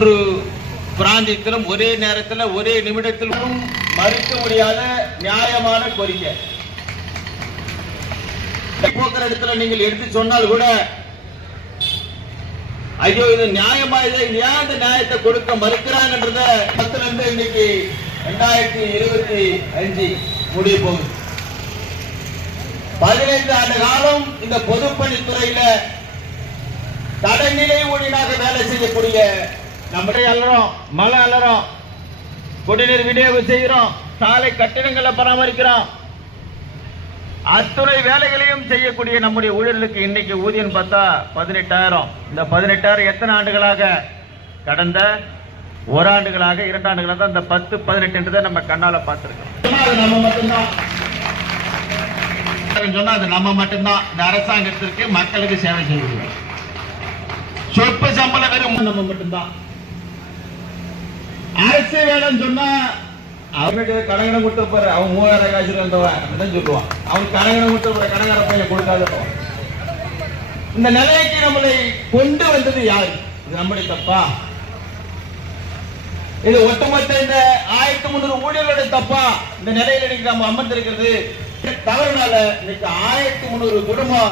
ஒரு பிராந்தியத்திலும் ஒரே நேரத்தில் ஒரே நிமிடத்திலும் மறுக்க முடியாத நியாயமான கோரிக்கை. போக்குற இடத்துல நீங்கள் எடுத்து சொன்னால் கூட ஐயோ இது நியாயமா இது ஏன் இந்த நியாயத்தை கொடுக்க மறுக்கிறாங்கன்றத பத்துல இருந்து இன்னைக்கு ரெண்டாயிரத்தி இருபத்தி அஞ்சு முடிய போகுது. பதினைந்து ஆண்டு காலம் இந்த பொதுப்பணித்துறையில தடைநிலை ஊழியராக வேலை செய்யக்கூடிய நம்முடைய அலறோம் மழை அலறோம். குடிநீர் விநியோகம் செய்கிறோம். சாலை கட்டிடங்களை பராமரிக்கிறோம். அத்துணை வேலைகளையும் செய்யக்கூடிய நம்முடைய ஊழியர்களுக்கு இன்னைக்கு ஊதியம் பார்த்தா பதினெட்டாயிரம். இந்த பதினெட்டாயிரம் எத்தனை ஆண்டுகளாக? கடந்த ஓராண்டுகளாக இரண்டு ஆண்டுகளாக தான் இந்த பத்து பதினெட்டுன்றதை நம்ம கண்ணால பார்த்துருக்கோம். அது நம்ம மட்டும்தான். சொன்னா அது நம்ம மட்டும்தான். இந்த அரசாங்கத்திற்கு மக்களுக்கு சேவை செய்கிறோம் சொற்ப சம்பளம் வெறும் நம்ம மட்டும்தான். அரசு வேலைன்னு சொன்னா அவனுக்கு கடகடம் கொடுத்துருப்பாரு அவன் மூவாயிரம் காசு இருந்தவன் சொல்லுவான். அவன் கடகடம் கொடுத்து பாரு கடகார பையன் கொடுக்காத இந்த நிலைக்கு நம்மளை கொண்டு வந்தது யாரு? இது நம்முடைய தப்பா? இது ஒட்டுமொத்த இந்த ஆயிரத்தி முந்நூறு ஊழியர்களுடைய தப்பா? இந்த நிலையில இன்னைக்கு நம்ம அமர்ந்திருக்கிறது. தவறுனால இன்னைக்கு ஆயிரத்தி முந்நூறு குடும்பம்